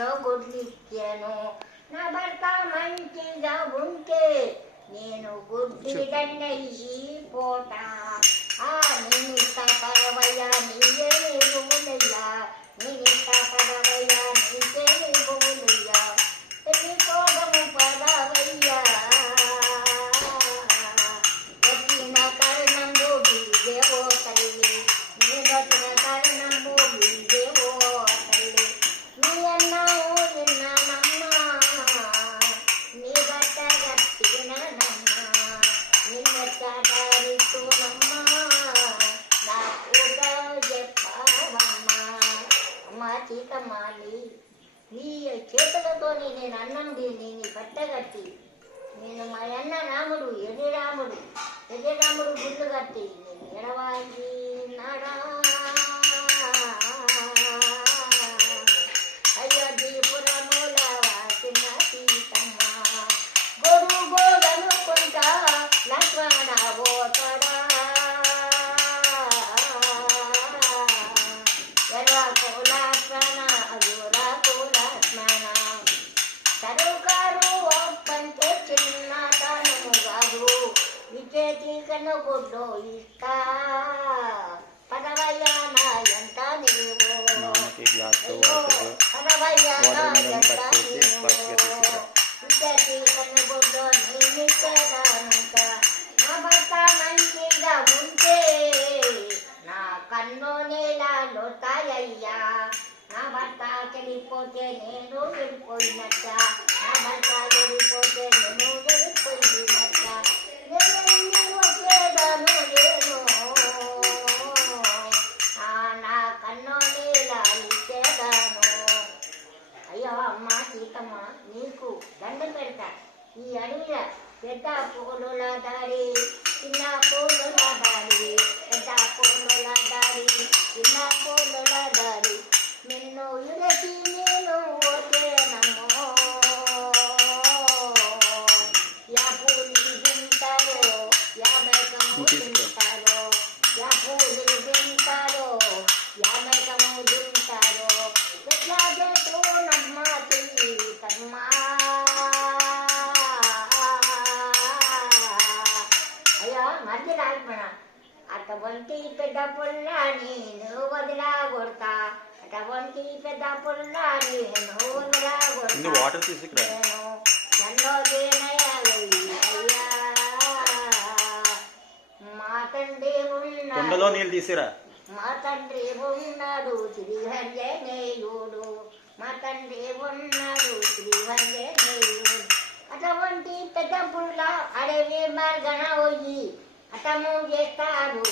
ఎన్నో గుడ్లిచ్చాను. నా భర్త మంచిగా ఉంటే నేను గుడ్డిదన్నయ్యి పోట. నేను ఇస్తా పదవయ్యా నీయే భూములయ్యా, నేను ఇస్తా పదవయ్యా నీకే భూములయ్యా, ఎన్ని కోపము పదవయ్యా. వచ్చిన కరణం భోగిదేవో తల్లి, నేను వచ్చిన కరణం భోగిదేవో తల్లి. నీ అన్నావు విన్నానమ్మా, నీ బట్ట గట్టినమ్మా, నిన్న చాటారిస్తునమ్మా, నాకు చెప్పావమ్మా. అమ్మా సీతమ్మాలి, నీ చేతులతోని నేను అన్నం తిని నీ బట్ట కట్టి, నేను మా అన్న రాముడు ఎర్రిరాముడు గుళ్ళు కట్టి నేను ఎడవాయి నాడా. అయోధ్యపురముల వాసిన సీతమ్మ, గోడనుకుంటా లక్ష్మణ పోతడా. ఎర్రకు లక్ష్మణ అగురకు లక్ష్మణ, సరుకారు ఒప్పంటే చిన్నతనము కాదు, విచేతి కనుగుడ్లో ఇస్తా పదవయ్యా నా ఎంత నీవు, పదవయ్యా నా ఎంత నీవు, విచేతి కనుగుడ్లో నేనిచ్చేదానుక. నా భర్త మంచిగా ఉంటే నా కన్ను నీళ్ళలో తాయ్యా, నా భర్త చెడిపోతే నేను చెడిపోయినట్ట, నా భర్త చెడిపోతే నేను చెడిపోయినట్ట. నేను వచ్చేదాను నేను, నా కన్ను నీళ్ళ ఇచ్చేదాను. అయ్యో అమ్మ సీతమ్మ, నీకు దండం పెడతా. ఈ అడవిల పెద్ద పూలుల దారి, చిన్న పూలుల దారి, పెద్ద పూలుల దారి, చిన్న పూలుల దారి, నిన్ను ఇరచి నేను ఓకేనమ్మో. యా పూలు తింటారో, యా మేకము తింటారో, యా పూలు తింటారో, యా మేకము తింటారో, ఎట్లా చేస్తూనమ్మా సీతమ్మా. అయ్యో మధ్య రాల్పణ, అటువంటి పెద్ద పుల్ల నేను వదిలా కొడతా, అటువంటి పెద్ద పుల్ల నేను వదిలా కొడతా. నన్ను అయ్యా మా తండ్రి ఉన్నాడు, మా తండ్రి ఉన్నాడు శ్రీహంజనేయుడు, మా తండ్రి ఉన్నాడు శ్రీహంజనేయుడు. అటువంటి పెద్ద పుల్ల అడవి మార్గన పోయి అతము చేస్తాడు